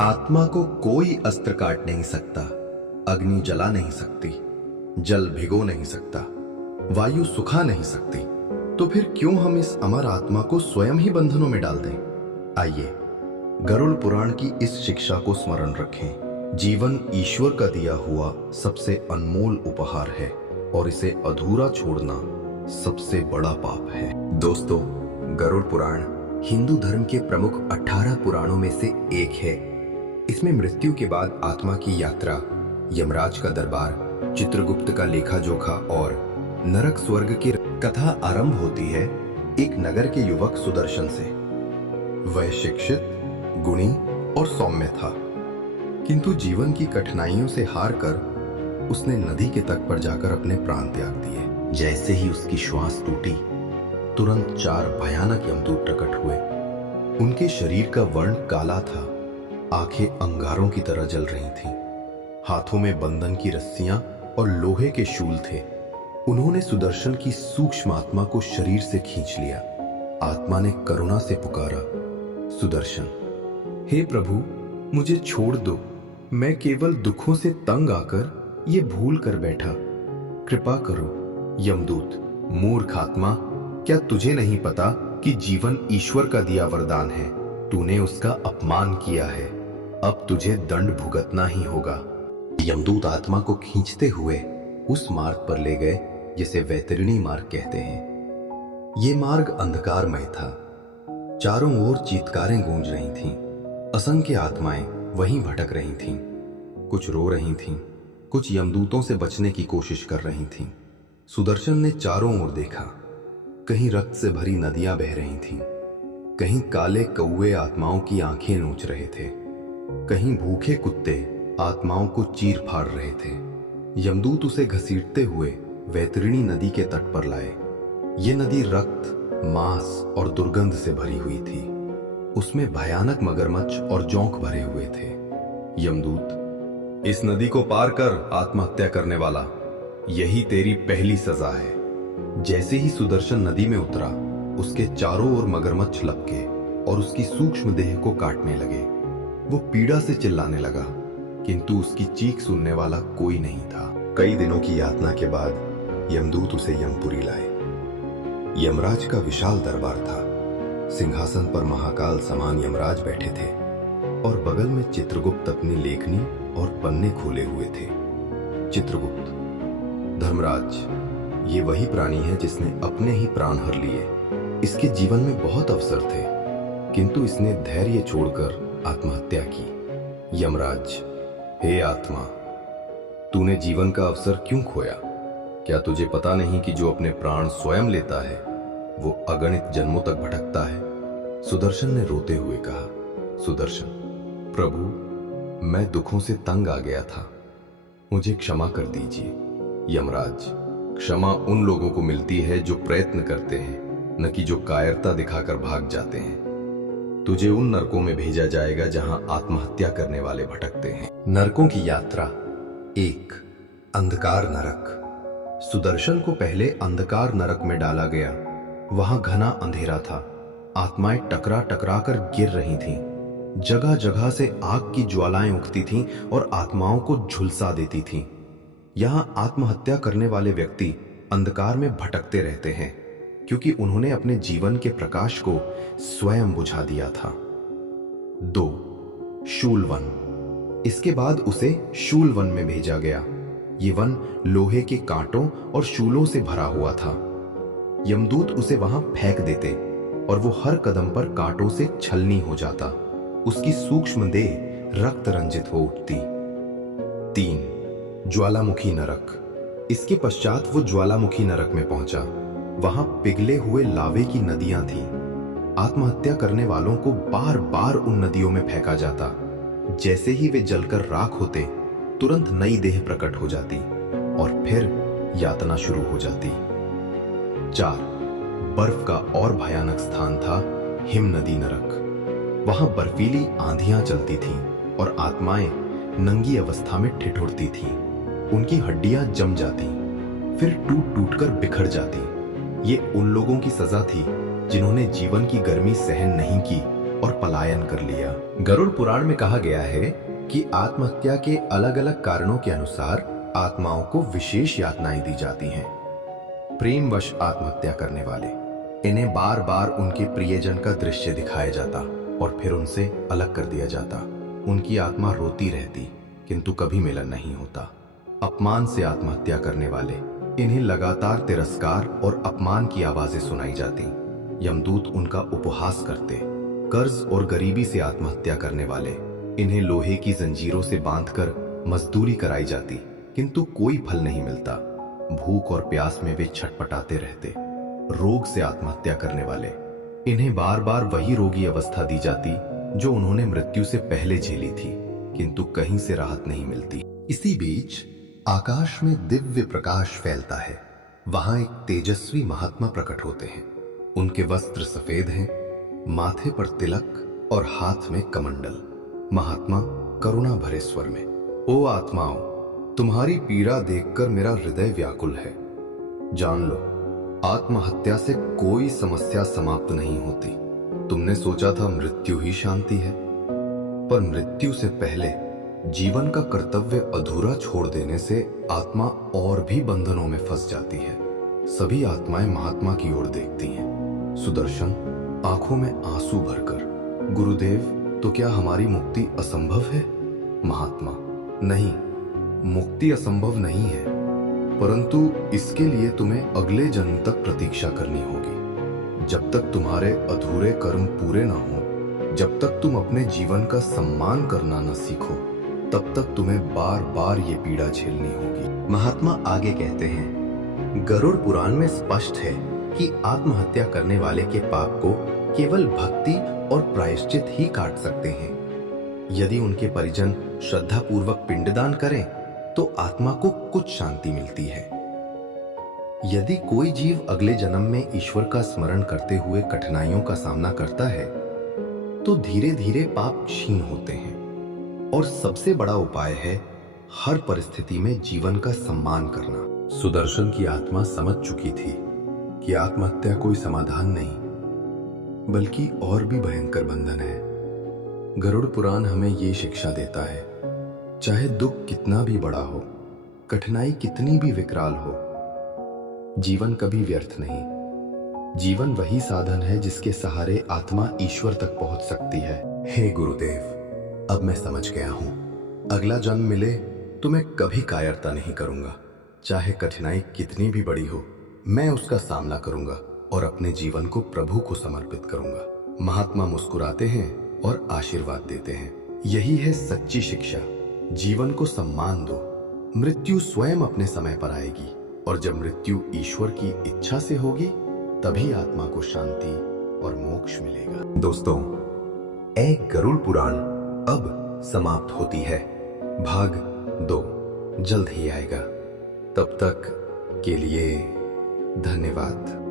आत्मा को कोई अस्त्र काट नहीं सकता, अग्नि जला नहीं सकती, जल भिगो नहीं सकता, वायु सुखा नहीं सकती। तो फिर क्यों हम इस अमर आत्मा को स्वयं ही बंधनों में डाल दें? आइए गरुड़ पुराण की इस शिक्षा को स्मरण रखें। जीवन ईश्वर का दिया हुआ सबसे अनमोल उपहार है और इसे अधूरा छोड़ना सबसे बड़ा पाप है। दोस्तों, गरुड़ पुराण हिंदू धर्म के प्रमुख 18 पुराणों में से एक है। इसमें मृत्यु के बाद आत्मा की यात्रा, यमराज का दरबार, चित्रगुप्त का लेखा जोखा और नरक स्वर्ग की कथा आरंभ होती है एक नगर के युवक सुदर्शन से। वह शिक्षित, गुणी और सौम्य था, किंतु जीवन की कठिनाइयों से हार कर उसने नदी के तट पर जाकर अपने प्राण त्याग दिए। जैसे ही उसकी श्वास टूटी, तुरंत 4 भयानक यमदूत प्रकट हुए। उनके शरीर का वर्ण काला था, आंखें अंगारों की तरह जल रही थीं, हाथों में बंधन की रस्सियां और लोहे के शूल थे। उन्होंने सुदर्शन की सूक्ष्म आत्मा को शरीर से खींच लिया। आत्मा ने करुणा से पुकारा, सुदर्शन, हे प्रभु, मुझे छोड़ दो। मैं केवल दुखों से तंग आकर ये भूल कर बैठा, कृपा करो। यमदूत, मूर्ख आत्मा, क्या तुझे नहीं पता कि जीवन ईश्वर का दिया वरदान है? तूने उसका अपमान किया है, अब तुझे दंड भुगतना ही होगा। यमदूत आत्मा को खींचते हुए उस मार्ग पर ले गए जिसे वैतरणी मार्ग कहते हैं। ये मार्ग अंधकारमय था। चारों ओर चीत्कारें गूंज रही थीं। असंख्य आत्माएं वहीं भटक रही थीं। कुछ रो रही थीं, कुछ यमदूतों से बचने की कोशिश कर रही थीं। सुदर्शन ने चारों ओर देखा। कहीं रक्त से भरी नदियां बह रही थीं, कहीं काले कौवे आत्माओं की आंखें नोच रहे थे, कहीं भूखे कुत्ते आत्माओं को चीर फाड़ रहे थे। यमदूत उसे घसीटते हुए वैतरणी नदी के तट पर लाए। ये नदी रक्त, मांस और दुर्गंध से भरी हुई थी। उसमें भयानक मगरमच्छ और जोंक भरे हुए थे। यमदूत, इस नदी को पार कर आत्महत्या करने वाला, यही तेरी पहली सजा है। जैसे ही सुदर्शन नदी में उतरा, उसके चारों ओर मगरमच्छ लपके और उसकी सूक्ष्म देह को काटने लगे। वो पीड़ा से चिल्लाने लगा, किंतु उसकी चीख सुनने वाला कोई नहीं था। कई दिनों की यातना के बाद यमदूत उसे यमपुरी लाए। यमराज का विशाल दरबार था। सिंहासन पर महाकाल समान यमराज बैठे थे और बगल में चित्रगुप्त अपनी लेखनी और पन्ने खोले हुए थे। चित्रगुप्त, धर्मराज, ये वही प्राणी है जिसने अपने ही प्राण हर लिए। इसके जीवन में बहुत अवसर थे, किंतु इसने धैर्य छोड़कर आत्महत्या की। यमराज, हे आत्मा, तूने जीवन का अवसर क्यों खोया? क्या तुझे पता नहीं कि जो अपने प्राण स्वयं लेता है वो अगणित जन्मों तक भटकता है? सुदर्शन ने रोते हुए कहा, सुदर्शन, प्रभु, मैं दुखों से तंग आ गया था, मुझे क्षमा कर दीजिए। यमराज, क्षमा उन लोगों को मिलती है जो प्रयत्न करते हैं, न कि जो कायरता दिखाकर भाग जाते हैं। तुझे उन नरकों में भेजा जाएगा जहां आत्महत्या करने वाले भटकते हैं। नरकों की यात्रा। 1. अंधकार नरक। सुदर्शन को पहले अंधकार नरक में डाला गया। वहां घना अंधेरा था। आत्माएं टकरा टकरा कर गिर रही थीं। जगह जगह से आग की ज्वालाएं उठती थीं और आत्माओं को झुलसा देती थीं। यहां आत्महत्या करने वाले व्यक्ति अंधकार में भटकते रहते हैं, क्योंकि उन्होंने अपने जीवन के प्रकाश को स्वयं बुझा दिया था। 2. शूलवन। इसके बाद उसे शूलवन में भेजा गया। ये वन लोहे के कांटों और शूलों से भरा हुआ था। यमदूत उसे वहां फेंक देते और वो हर कदम पर कांटों से छलनी हो जाता। उसकी सूक्ष्म देह रक्त रंजित हो उठती। 3. ज्वालामुखी नरक। इसके पश्चात वो ज्वालामुखी नरक में पहुंचा। वहां पिघले हुए लावे की नदियां थीं। आत्महत्या करने वालों को बार बार उन नदियों में फेंका जाता। जैसे ही वे जलकर राख होते, तुरंत नई देह प्रकट हो जाती और फिर यातना शुरू हो जाती। 4. बर्फ का और भयानक स्थान था हिम नदी नरक। वहां बर्फीली आंधियां चलती थीं और आत्माएं नंगी अवस्था में ठिठुरती थीं। उनकी हड्डियां जम जाती, फिर टूट टूट कर बिखर जाती। ये उन लोगों की सजा थी जिन्होंने जीवन की गर्मी सहन नहीं की और पलायन कर लिया। गरुड़ पुराण में कहा गया है कि आत्महत्या के अलग अलग कारणों के अनुसार आत्माओं को विशेष यातनाएं दी जाती हैं। प्रेमवश आत्महत्या करने वाले, इन्हें बार बार उनके प्रियजन का दृश्य दिखाया जाता और फिर उनसे अलग कर दिया जाता। उनकी आत्मा रोती रहती किंतु कभी मिलन नहीं होता। अपमान से आत्महत्या करने वाले, इन्हें लगातार तिरस्कार और अपमान की आवाजें सुनाई जाती। यमदूत उनका उपहास करते। कर्ज और गरीबी से आत्महत्या करने वाले, इन्हें लोहे की जंजीरों से बांधकर मजदूरी कराई जाती किंतु कोई फल नहीं मिलता। भूख और प्यास में वे छटपटाते रहते। रोग से आत्महत्या करने वाले, इन्हें बार बार वही रोगी अवस्था दी जाती जो उन्होंने मृत्यु से पहले झेली थी किंतु कहीं से राहत नहीं मिलती। इसी बीच आकाश में दिव्य प्रकाश फैलता है। वहां एक तेजस्वी महात्मा प्रकट होते हैं। उनके वस्त्र सफेद हैं, माथे पर तिलक और हाथ में कमंडल। महात्मा करुणा भरे स्वर में, ओ आत्माओं, तुम्हारी पीड़ा देखकर मेरा हृदय व्याकुल है। जान लो, आत्महत्या से कोई समस्या समाप्त नहीं होती। तुमने सोचा था मृत्यु ही शांति है, पर मृत्यु से पहले जीवन का कर्तव्य अधूरा छोड़ देने से आत्मा और भी बंधनों में फंस जाती है। सभी आत्माएं महात्मा की ओर देखती हैं। सुदर्शन आंखों में आंसू भरकर, गुरुदेव, तो क्या हमारी मुक्ति असंभव है? महात्मा, नहीं, मुक्ति असंभव नहीं है, परंतु इसके लिए तुम्हें अगले जन्म तक प्रतीक्षा करनी होगी। जब तक तुम्हारे अधूरे कर्म पूरे ना हो, जब तक तुम अपने जीवन का सम्मान करना न सीखो, तब तक तुम्हें बार बार ये पीड़ा झेलनी होगी। महात्मा आगे कहते हैं, गरुड़ पुराण में स्पष्ट है कि आत्महत्या करने वाले के पाप को केवल भक्ति और प्रायश्चित ही काट सकते हैं। यदि उनके परिजन श्रद्धा पूर्वक पिंडदान करें तो आत्मा को कुछ शांति मिलती है। यदि कोई जीव अगले जन्म में ईश्वर का स्मरण करते हुए कठिनाइयों का सामना करता है तो धीरे धीरे पाप क्षीण होते हैं। और सबसे बड़ा उपाय है हर परिस्थिति में जीवन का सम्मान करना। सुदर्शन की आत्मा समझ चुकी थी कि आत्महत्या कोई समाधान नहीं बल्कि और भी भयंकर बंधन है। गरुड़ पुराण हमें ये शिक्षा देता है, चाहे दुख कितना भी बड़ा हो, कठिनाई कितनी भी विकराल हो, जीवन कभी व्यर्थ नहीं। जीवन वही साधन है जिसके सहारे आत्मा ईश्वर तक पहुंच सकती है। हे गुरुदेव, अब मैं समझ गया हूं। अगला जन्म मिले तो मैं कभी कायरता नहीं करूंगा। चाहे कठिनाई कितनी भी बड़ी हो, मैं उसका सामना करूंगा और अपने जीवन को प्रभु को समर्पित करूंगा। महात्मा मुस्कुराते हैं और आशीर्वाद देते हैं। यही है सच्ची शिक्षा। जीवन को सम्मान दो। मृत्यु स्वयं अपने समय पर आएगी और जब मृत्यु ईश्वर की इच्छा से होगी तभी आत्मा को शांति और मोक्ष मिलेगा। दोस्तों, एक गरुड़ पुराण अब समाप्त होती है। भाग 2 जल्द ही आएगा। तब तक के लिए धन्यवाद।